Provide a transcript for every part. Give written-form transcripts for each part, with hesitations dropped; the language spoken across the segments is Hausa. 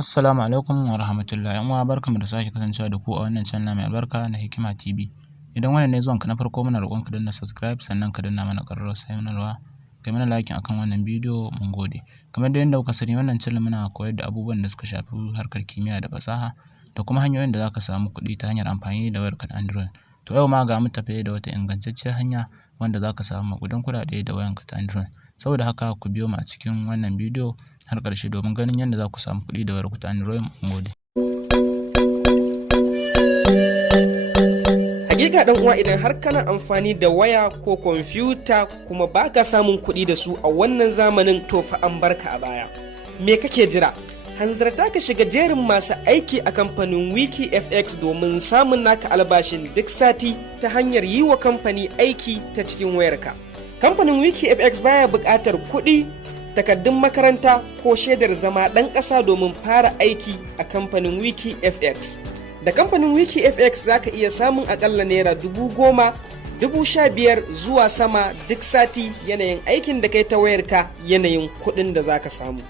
Assalamu alaikum wa rahmatullahi. Yan uwa barkamu da sake kasancewa da ku a wannan channel mai albarka na Hikima TV. Idan wannan ne zuwanka na farko muna roƙon ka danna subscribe sannan ka danna mana ƙararrawar sanarwa. Kai mana like akan wannan bidiyo mun gode. Kamar da yadda kuka sani wannan channel muna koyar da abubuwan da suka shafi harkar kimiyya da fasaha da kuma hanyoyin da zaka samu kuɗi ta hanyar amfani da wayarka ta Android. To yau ma ga mu tafe da wata ingantacciyar hanya wanda zaka samu maƙudan kuɗaɗe da wayanka ta Android. Saboda haka ku biyo mu a cikin wannan bidiyo har ƙarshe domin ganin yadda za ku samu kuɗi da wayarku ta Android. Mun gode. Hakika dan uwa, idan har kana amfani da waya ko kwamfuta kuma baka samun kuɗi da su a wannan zamanin, to fa an barka a baya. Me kake jira? Hanzarta ka shiga jerin masu aiki a kamfanin WikiFX domin samun naka albashin duk sati ta hanyar yi wa kamfani aiki ta cikin wayarka. Kamfanin WikiFX baya buƙatar kuɗi, takaddun makaranta ko shaidar zama ɗan ƙasa domin fara aiki a kamfanin WikiFX. Da kamfanin WikiFX za ka iya samun aƙalla naira 10,000, 15,000 zuwa sama duk sati, yanayin aikin da kai ta wayarka, yanayin kuɗin da za ka samu.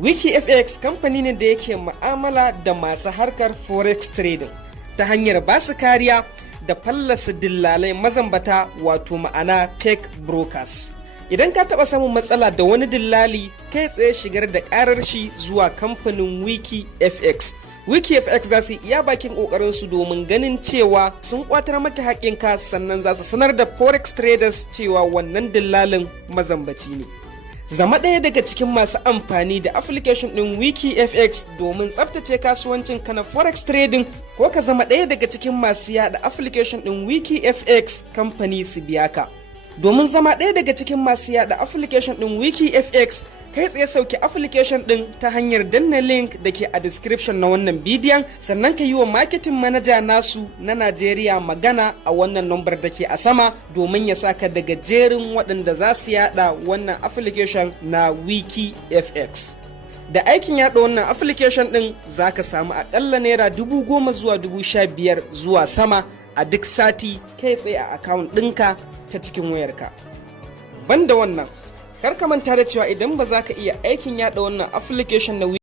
WikiFX kamfani ne da yake mu'amala da masu harkar forex trading ta hanyar basu kariya da fallasa dillalai mazambata, wato ma'ana fake brokers. Idan ka taɓa samun matsala da wani dillali, kai tsaye shigar da ƙarar shi zuwa kamfanin WikiFX. WikiFX za su iya bakin ƙoƙarinsu domin ganin cewa sun ƙwatar maka haƙƙinka, sannan za su sanar da forex traders cewa wannan dillalin mazambaci ne. Zama ɗaya daga cikin masu amfani da application ɗin WikiFX domin tsaftace kasuwancin ka na forex trading, ko ka zama ɗaya daga cikin masu yada application ɗin WikiFX kamfani su biya ka. Domin zama ɗaya daga cikin masu yada application ɗin WikiFX, kai tsaye sauke application ɗin ta hanyar danna link da ke a description na wannan bidiyon, sannan ka yi wa marketing manager nasu na Najeriya magana a wannan number da ke a sama domin ya saka daga jerin waɗanda za su yada wannan application na WikiFX. Da aikin yada wannan application ɗin za ka samu aƙalla naira 10,000 zuwa 15,000 zuwa sama a duk sati, kai tsaye a account ɗinka ta cikin wayarka. Banda wannan, kar ka manta da cewa idan ba za ka iya aikin yada wannan application na